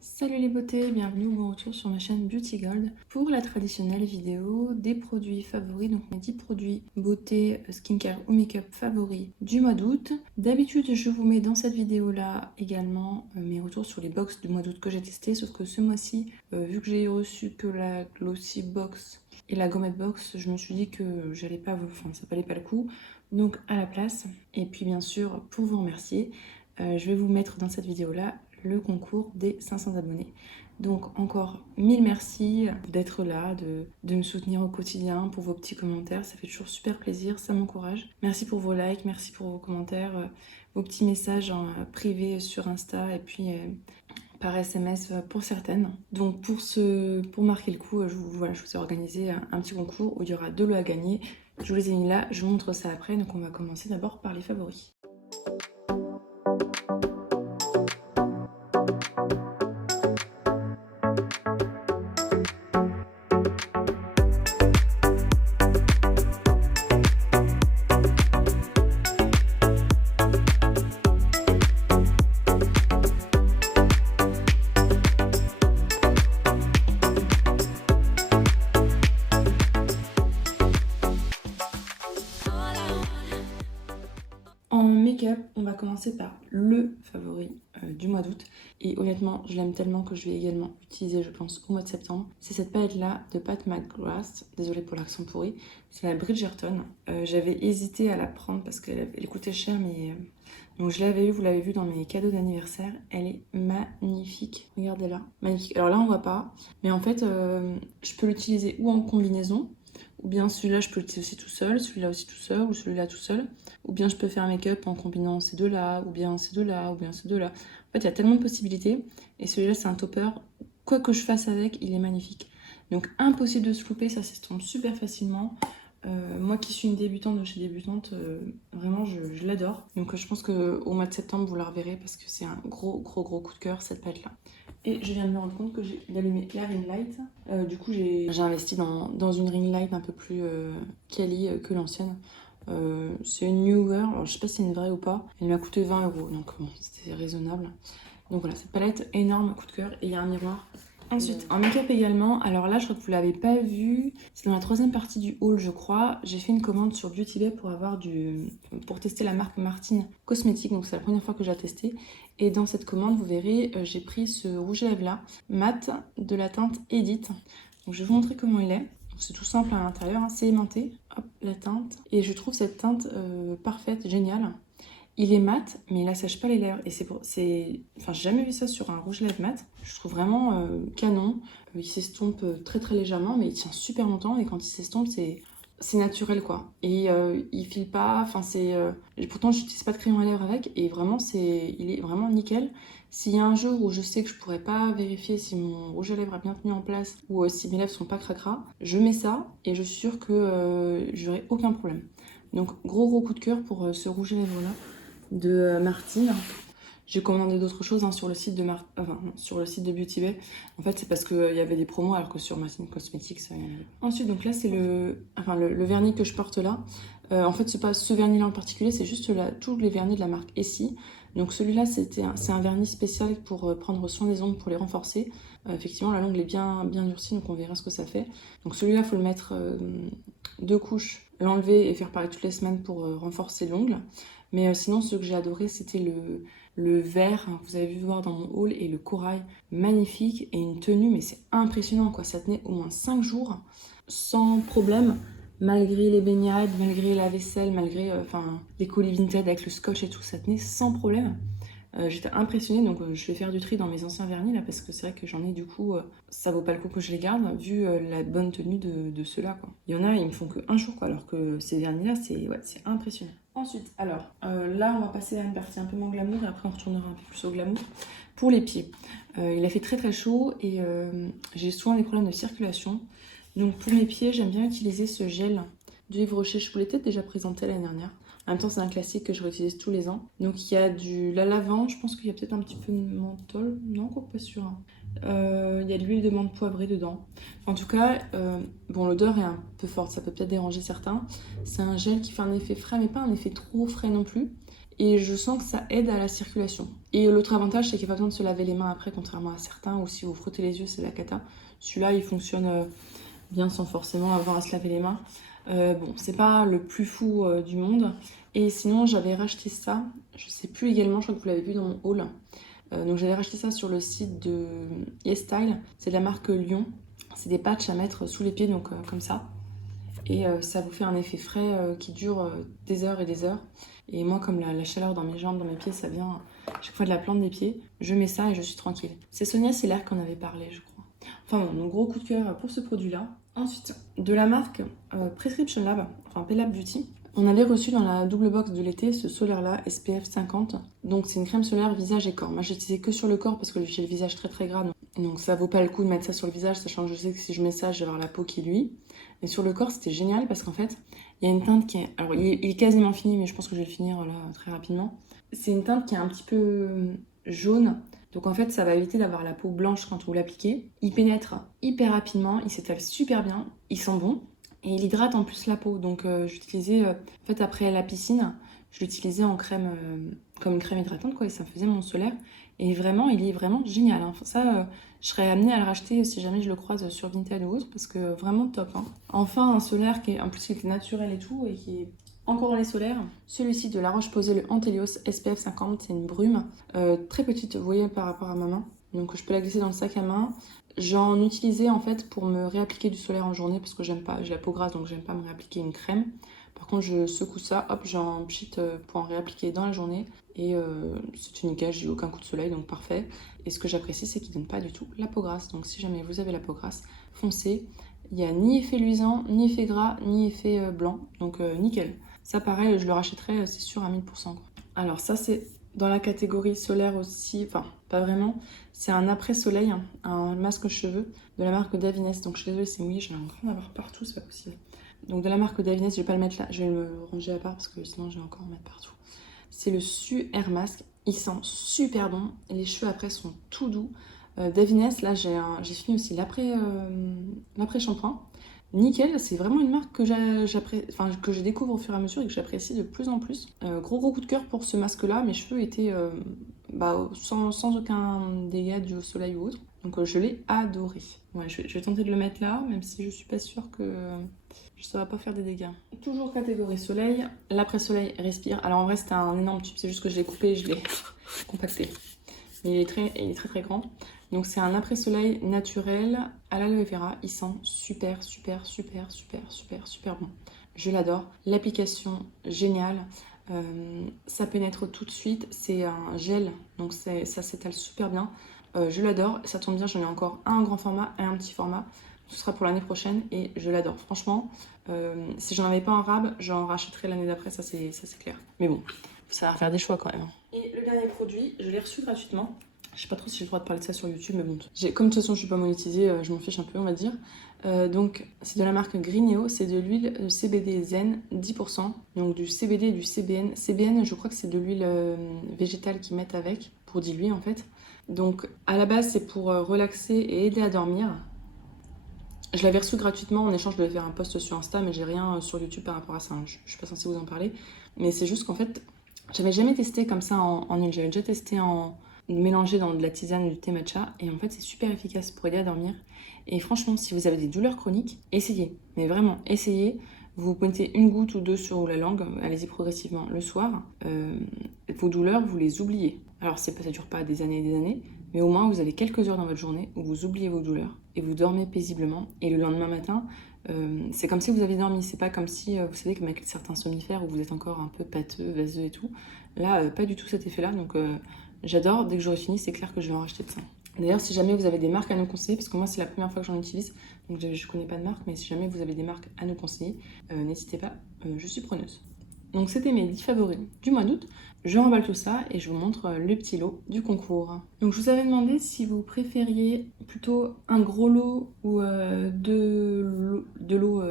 Salut les beautés, bienvenue ou bon retour sur ma chaîne Beauty Gold pour la traditionnelle vidéo des produits favoris, donc mes 10 produits beauté, skincare ou make-up favoris du mois d'août. D'habitude je vous mets dans cette vidéo là également mes retours sur les box du mois d'août que j'ai testé, sauf que ce mois-ci, vu que j'ai reçu que la Glossy Box et la Gommette Box, je me suis dit que j'allais pas, ça valait pas le coup, donc à la place. Et puis bien sûr, pour vous remercier, je vais vous mettre dans cette vidéo là le concours des 500 abonnés. Donc encore 1000 merci d'être là, de me soutenir au quotidien pour vos petits commentaires, ça fait toujours super plaisir, ça m'encourage. Merci pour vos likes, merci pour vos commentaires, vos petits messages en privé sur Insta et puis par SMS pour certaines. Donc pour marquer le coup, je vous ai organisé un petit concours où il y aura 2 lots à gagner. Je vous les ai mis là, je vous montre ça après, donc on va commencer d'abord par les favoris. En make-up, on va commencer par le favori du mois d'août. Et honnêtement, je l'aime tellement que je vais également utiliser, je pense, au mois de septembre. C'est cette palette-là de Pat McGrath. Désolée pour l'accent pourri. C'est la Bridgerton. J'avais hésité à la prendre parce qu'elle coûtait cher, mais... Donc je l'avais eu, vous l'avez vu dans mes cadeaux d'anniversaire. Elle est magnifique. Regardez-la. Magnifique. Alors là, on voit pas. Mais en fait, je peux l'utiliser ou en combinaison. Ou bien celui-là, je peux l'utiliser aussi tout seul, celui-là aussi tout seul, ou celui-là tout seul. Ou bien je peux faire un make-up en combinant ces deux-là, ou bien ces deux-là, ou bien ces deux-là. En fait, il y a tellement de possibilités. Et celui-là, c'est un topper. Quoi que je fasse avec, il est magnifique. Donc, impossible de se louper, ça s'estompe super facilement. Moi qui suis une débutante de chez débutante, vraiment, je l'adore. Donc, je pense qu'au mois de septembre, vous la reverrez parce que c'est un gros coup de cœur, cette palette-là. Et je viens de me rendre compte que j'ai allumé la ring light. Du coup, j'ai investi dans une ring light un peu plus quali que l'ancienne. C'est une newer, alors je sais pas si c'est une vraie ou pas. Elle m'a coûté 20 €, donc bon, c'était raisonnable. Donc voilà, cette palette, énorme coup de cœur. Et il y a un miroir. Ensuite, en make-up également, alors là je crois que vous l'avez pas vu, c'est dans la 3e partie du haul je crois. J'ai fait une commande sur Beauty Bay pour tester la marque Martine Cosmétique, donc c'est la première fois que j'ai testé. Et dans cette commande, vous verrez, j'ai pris ce rouge à lèvres là, mat de la teinte Edit. Donc je vais vous montrer comment il est. C'est tout simple à l'intérieur, hein, c'est aimanté, hop, la teinte. Et je trouve cette teinte parfaite, géniale. Il est mat, mais il assèche pas les lèvres. Et enfin, j'ai jamais vu ça sur un rouge à lèvres mat. Je trouve vraiment canon. Il s'estompe très légèrement, mais il tient super longtemps. Et quand il s'estompe, c'est naturel, quoi. Et il file pas. Enfin, pourtant, je n'utilise pas de crayon à lèvres avec. Et vraiment, il est vraiment nickel. S'il y a un jour où je sais que je pourrais pas vérifier si mon rouge à lèvres a bien tenu en place ou si mes lèvres sont pas cracra, je mets ça et je suis sûre que j'aurai aucun problème. Donc, gros coup de cœur pour ce rouge à lèvres là de Martine. J'ai commandé d'autres choses hein, sur le site sur le site de Beauty Bay. En fait, c'est parce qu'il y avait des promos alors que sur Martine Cosmetics, ça y en avait. Ensuite, donc là, c'est le vernis que je porte là. En fait, c'est pas ce vernis-là en particulier, c'est juste tous les vernis de la marque Essie. Donc celui-là, c'est un vernis spécial pour prendre soin des ongles, pour les renforcer. Effectivement, la l'ongle est bien durcie, donc on verra ce que ça fait. Donc celui-là, il faut le mettre 2 couches, l'enlever et faire pareil toutes les semaines pour renforcer l'ongle. Mais sinon, ce que j'ai adoré, c'était le vert, hein, que vous avez vu voir dans mon haul, et le corail, magnifique, et une tenue, mais c'est impressionnant, quoi. Ça tenait au moins 5 jours, sans problème, malgré les baignades, malgré la vaisselle, malgré les colis Vinted avec le scotch et tout, ça tenait sans problème. J'étais impressionnée, donc je vais faire du tri dans mes anciens vernis, là, parce que c'est vrai que j'en ai, du coup, ça vaut pas le coup que je les garde, vu la bonne tenue de ceux-là, quoi. Il y en a, ils me font que 1 jour, quoi, alors que ces vernis-là, c'est impressionnant. Ensuite, alors, là, on va passer à une partie un peu moins glamour, et après, on retournera un peu plus au glamour. Pour les pieds, il a fait très chaud, et j'ai souvent des problèmes de circulation. Donc, pour mes pieds, j'aime bien utiliser ce gel du Yves Rocher. Je vous l'ai peut-être déjà présenté l'année dernière. En même temps, c'est un classique que je réutilise tous les ans. Donc, il y a la lavande. Je pense qu'il y a peut-être un petit peu de menthol. Non, quoi, pas sûr. Hein. Il y a de l'huile de menthe poivrée dedans. En tout cas, bon, l'odeur est un peu forte. Ça peut peut-être déranger certains. C'est un gel qui fait un effet frais, mais pas un effet trop frais non plus. et je sens que ça aide à la circulation. Et l'autre avantage, c'est qu'il n'y a pas besoin de se laver les mains après, contrairement à certains, où si vous frottez les yeux, c'est la cata. Celui-là, il fonctionne bien sans forcément avoir à se laver les mains. Bon, c'est pas le plus fou du monde. Et sinon, j'avais racheté ça, je sais plus également, je crois que vous l'avez vu dans mon haul. Donc j'avais racheté ça sur le site de YesStyle, c'est de la marque Lyon. C'est des patchs à mettre sous les pieds, donc comme ça. Et ça vous fait un effet frais qui dure des heures et des heures. Et moi, comme la chaleur dans mes jambes, dans mes pieds, ça vient à chaque fois de la plante des pieds, je mets ça et je suis tranquille. C'est Sonia Seller qui en avait parlé, je crois. Enfin bon, mon gros coup de cœur pour ce produit-là. Ensuite, de la marque Prescription Lab, enfin P-Lab Beauty, on avait reçu dans la double box de l'été ce solaire-là, SPF 50. Donc c'est une crème solaire visage et corps. Moi j'ai utilisé que sur le corps parce que j'ai le visage très gras. Donc ça vaut pas le coup de mettre ça sur le visage, sachant que je sais que si je mets ça, je vais avoir la peau qui luit. Et sur le corps, c'était génial parce qu'en fait, il y a une teinte qui est... Alors il est quasiment fini, mais je pense que je vais le finir là très rapidement. C'est une teinte qui est un petit peu jaune. Donc en fait, ça va éviter d'avoir la peau blanche quand vous l'appliquez. Il pénètre hyper rapidement, il s'étale super bien, il sent bon. Et il hydrate en plus la peau. Donc j'utilisais, en fait après la piscine, je l'utilisais en crème, comme une crème hydratante quoi, et ça me faisait mon solaire. Et vraiment, il est vraiment génial. Hein. Ça, je serais amenée à le racheter si jamais je le croise sur Vinted ou autre, parce que vraiment top. Hein. Enfin, un solaire qui est, en plus, qui est naturel et tout, et qui est encore dans les solaires. Celui-ci de La Roche-Posay, le Antelios SPF 50, c'est une brume. Très petite, vous voyez, par rapport à ma main. Donc je peux la glisser dans le sac à main. J'en utilisais en fait pour me réappliquer du solaire en journée parce que j'aime pas, j'ai la peau grasse donc j'aime pas me réappliquer une crème. Par contre je secoue ça, hop j'en pchit pour en réappliquer dans la journée et c'est nickel, j'ai eu aucun coup de soleil donc parfait. Et ce que j'apprécie c'est qu'il donne pas du tout la peau grasse, donc si jamais vous avez la peau grasse, foncez. Il n'y a ni effet luisant, ni effet gras, ni effet blanc, donc nickel. Ça pareil je le rachèterai c'est sûr à 1000%. Quoi. Alors ça c'est dans la catégorie solaire aussi, enfin pas vraiment, c'est un après-soleil, un masque cheveux de la marque Davines. Donc je suis désolée, c'est mouillé, j'ai l'impression d'en avoir partout, c'est pas possible. Donc de la marque Davines, je vais pas le mettre là, je vais le ranger à part parce que sinon je vais encore en mettre partout. C'est le Su Air Mask, il sent super bon, et les cheveux après sont tout doux. Davines, là j'ai fini aussi l'après-shampoing. Nickel, c'est vraiment une marque que que je découvre au fur et à mesure et que j'apprécie de plus en plus. Gros coup de cœur pour ce masque-là, mes cheveux étaient sans aucun dégât dû au soleil ou autre. Donc je l'ai adoré. Ouais, je vais tenter de le mettre là, même si je suis pas sûre que ça va pas faire des dégâts. Toujours catégorie soleil, l'après-soleil respire. Alors en vrai c'était un énorme tube, c'est juste que je l'ai coupé et je l'ai compacté. Mais il est très très grand. Donc c'est un après-soleil naturel à l'aloe vera. Il sent super bon. Je l'adore. L'application, géniale. Ça pénètre tout de suite. C'est un gel, donc ça s'étale super bien. Je l'adore. Ça tombe bien, j'en ai encore un grand format et un petit format. Ce sera pour l'année prochaine et je l'adore. Franchement, si j'en avais pas un rab, j'en rachèterais l'année d'après, ça c'est clair. Mais bon, ça va faire des choix quand même. Et le dernier produit, je l'ai reçu gratuitement. Je sais pas trop si j'ai le droit de parler de ça sur YouTube, mais bon. Comme de toute façon je suis pas monétisée, je m'en fiche un peu, on va dire. Donc c'est de la marque Greeneo, c'est de l'huile de CBD Zen, 10%. Donc du CBD et du CBN. CBN, je crois que c'est de l'huile végétale qu'ils mettent avec, pour diluer en fait. Donc à la base c'est pour relaxer et aider à dormir. Je l'avais reçu gratuitement, en échange je devais faire un post sur Insta, mais j'ai rien sur YouTube par rapport à ça, je suis pas censée vous en parler. Mais c'est juste qu'en fait, j'avais jamais testé comme ça en huile, j'avais déjà testé en mélangé dans de la tisane ou du thé matcha, et en fait c'est super efficace pour aider à dormir. Et franchement, si vous avez des douleurs chroniques, essayez, mais vraiment essayez. Vous mettez une goutte ou deux sur la langue, allez-y progressivement le soir. Vos douleurs, vous les oubliez. Alors ça dure pas des années et des années, mais au moins vous avez quelques heures dans votre journée où vous oubliez vos douleurs et vous dormez paisiblement. Et le lendemain matin, c'est comme si vous aviez dormi. C'est pas comme si, vous savez, comme avec certains somnifères où vous êtes encore un peu pâteux, vaseux et tout. Là, pas du tout cet effet-là. Donc j'adore. Dès que j'aurai fini, c'est clair que je vais en racheter de ça. D'ailleurs, si jamais vous avez des marques à nous conseiller, parce que moi c'est la première fois que j'en utilise, donc je connais pas de marque, mais si jamais vous avez des marques à nous conseiller, n'hésitez pas, je suis preneuse. Donc c'était mes 10 favoris du mois d'août. Je remballe tout ça et je vous montre le petit lot du concours. Donc je vous avais demandé si vous préfériez plutôt un gros lot ou deux lots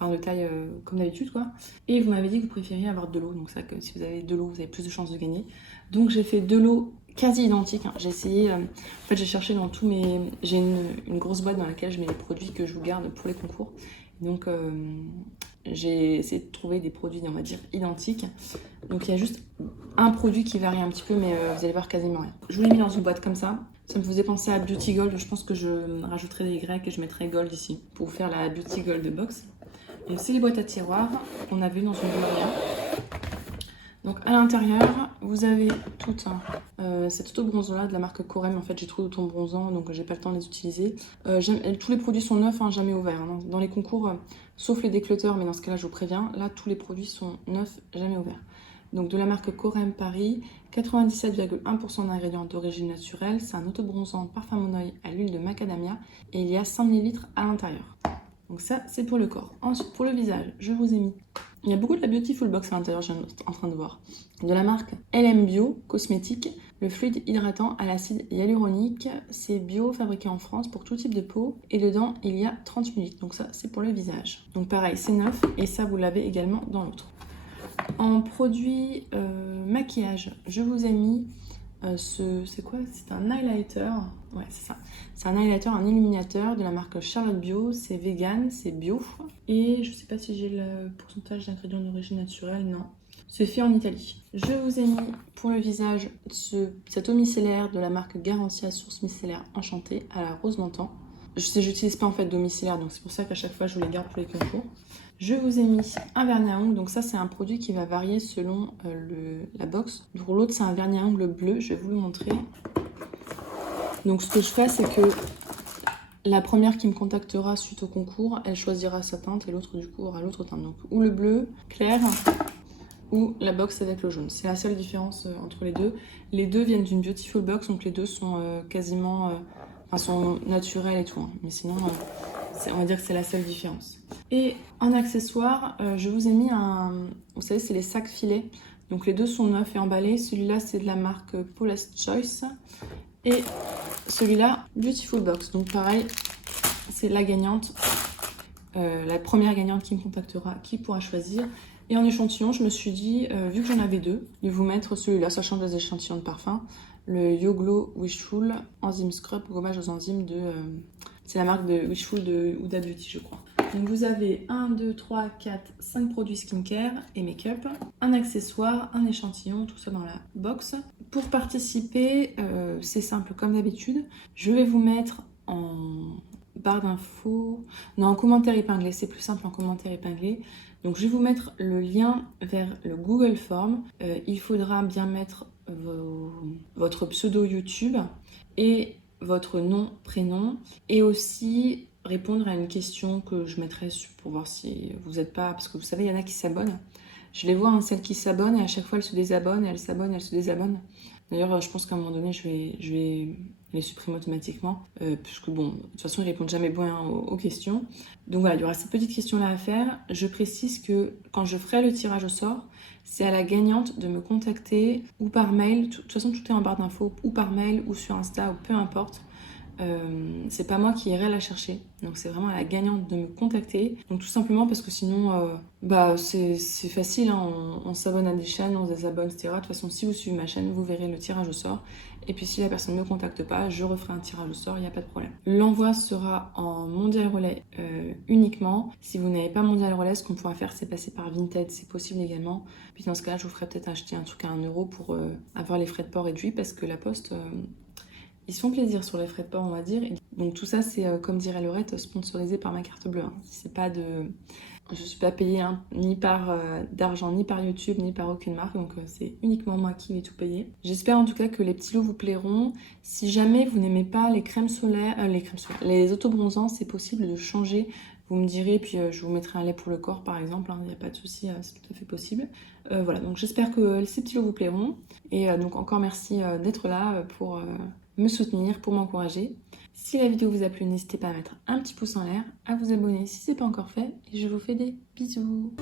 de taille comme d'habitude quoi. Et vous m'avez dit que vous préfériez avoir deux lots, donc ça que si vous avez deux lots, vous avez plus de chances de gagner. Donc j'ai fait deux lots quasi identiques. J'ai essayé, en fait j'ai cherché dans tous mes... J'ai une grosse boîte dans laquelle je mets les produits que je vous garde pour les concours. Donc j'ai essayé de trouver des produits, on va dire, identiques. Donc il y a juste un produit qui varie un petit peu, mais vous allez voir quasiment rien. Je vous l'ai mis dans une boîte comme ça. Ça me faisait penser à Beauty Gold. Je pense que je rajouterai des Y et je mettrai Gold ici pour vous faire la Beauty Gold box. Donc c'est les boîtes à tiroirs qu'on a vues dans une vidéo. Donc à l'intérieur, vous avez tout cet auto-bronzant là de la marque Corem. En fait, j'ai trop d'auto-bronzant, donc j'ai pas le temps de les utiliser. Tous les produits sont neufs, jamais ouverts. Dans les concours, sauf les déclutters, mais dans ce cas-là, je vous préviens, là, tous les produits sont neufs, jamais ouverts. Donc de la marque Corem Paris, 97,1% d'ingrédients d'origine naturelle. C'est un auto-bronzant parfum monoï à l'huile de macadamia et il y a 100 ml à l'intérieur. Donc ça, c'est pour le corps. Ensuite, pour le visage, je vous ai mis... Il y a beaucoup de la Beautiful Box à l'intérieur, je suis en train de voir. De la marque LM Bio Cosmétique, le fluide hydratant à l'acide hyaluronique. C'est bio, fabriqué en France pour tout type de peau. Et dedans, il y a 30 ml. Donc ça, c'est pour le visage. Donc pareil, c'est neuf. Et ça, vous l'avez également dans l'autre. En produit maquillage, je vous ai mis c'est quoi? C'est un highlighter. Ouais, c'est ça. C'est un highlighter, un illuminateur de la marque Charlotte Bio. C'est vegan, c'est bio. Et je sais pas si j'ai le pourcentage d'ingrédients d'origine naturelle. Non. C'est fait en Italie. Je vous ai mis pour le visage cet eau micellaire de la marque Garantia Source Micellaire Enchantée à la rose d'antan. J'utilise pas en fait d'eau micellaire, donc c'est pour ça qu'à chaque fois je vous les garde pour les concours. Je vous ai mis un vernis à ongles, donc ça c'est un produit qui va varier selon la box. Pour l'autre c'est un vernis à ongles bleu, je vais vous le montrer. Donc ce que je fais c'est que la première qui me contactera suite au concours, elle choisira sa teinte et l'autre du coup aura l'autre teinte. Donc ou le bleu clair ou la box avec le jaune. C'est la seule différence entre les deux. Les deux viennent d'une Beautiful Box, donc les deux sont quasiment... sont naturels et tout, hein. Mais sinon... on va dire que c'est la seule différence. Et en accessoire, je vous ai mis vous savez, c'est les sacs filets. Donc les deux sont neufs et emballés. Celui-là, c'est de la marque Paula's Choice. Et celui-là, Beautiful Box. Donc pareil, c'est la gagnante. La première gagnante qui me contactera, qui pourra choisir. Et en échantillon, je me suis dit, vu que j'en avais deux, de vous mettre celui-là, sachant des échantillons de parfum. Le Yoglo Wishful Enzyme Scrub, gommage aux enzymes de... c'est la marque de Wishful de Huda Beauty, je crois. Donc vous avez 1, 2, 3, 4, 5 produits skincare et make-up, un accessoire, un échantillon, tout ça dans la box. Pour participer, c'est simple comme d'habitude. Je vais vous mettre en barre d'infos, non, en commentaire épinglé, c'est plus simple en commentaire épinglé. Donc je vais vous mettre le lien vers le Google Form. Il faudra bien mettre votre pseudo YouTube et votre nom, prénom, et aussi répondre à une question que je mettrai pour voir si vous n'êtes pas... Parce que vous savez, il y en a qui s'abonnent. Je les vois, celles qui s'abonnent, et à chaque fois, elles se désabonnent, et elles s'abonnent, elles se désabonnent. D'ailleurs, je pense qu'à un moment donné, je vais les supprimer automatiquement, puisque bon, de toute façon, ils répondent jamais bien aux questions. Donc voilà, il y aura cette petite question-là à faire. Je précise que quand je ferai le tirage au sort, c'est à la gagnante de me contacter ou par mail. De toute façon, tout est en barre d'infos, ou par mail, ou sur Insta, ou peu importe. C'est pas moi qui irai la chercher, donc c'est vraiment à la gagnante de me contacter. Donc tout simplement parce que sinon c'est facile, hein. On s'abonne à des chaînes, on se désabonne, etc. De toute façon, si vous suivez ma chaîne, vous verrez le tirage au sort. Et puis si la personne ne me contacte pas, je referai un tirage au sort, il n'y a pas de problème. L'envoi sera en mondial relais uniquement. Si vous n'avez pas mondial relais, ce qu'on pourra faire, c'est passer par Vinted, c'est possible également. Puis dans ce cas-là, je vous ferai peut-être acheter un truc à 1 euro pour avoir les frais de port réduits, parce que la poste... ils se font plaisir sur les frais de port, on va dire. Donc tout ça, c'est, comme dirait Laurette, sponsorisé par ma carte bleue. Hein. C'est pas de... Je suis pas payée ni par d'argent, ni par YouTube, ni par aucune marque. Donc c'est uniquement moi qui vais tout payer. J'espère en tout cas que les petits lots vous plairont. Si jamais vous n'aimez pas les crèmes solaires, les autobronzants, c'est possible de changer. Vous me direz, puis je vous mettrai un lait pour le corps par exemple. Il n'y a pas de souci, c'est tout à fait possible. Voilà, donc j'espère que ces petits lots vous plairont. Et donc encore merci d'être là pour... me soutenir, pour m'encourager. Si la vidéo vous a plu, n'hésitez pas à mettre un petit pouce en l'air, à vous abonner si ce n'est pas encore fait, et je vous fais des bisous.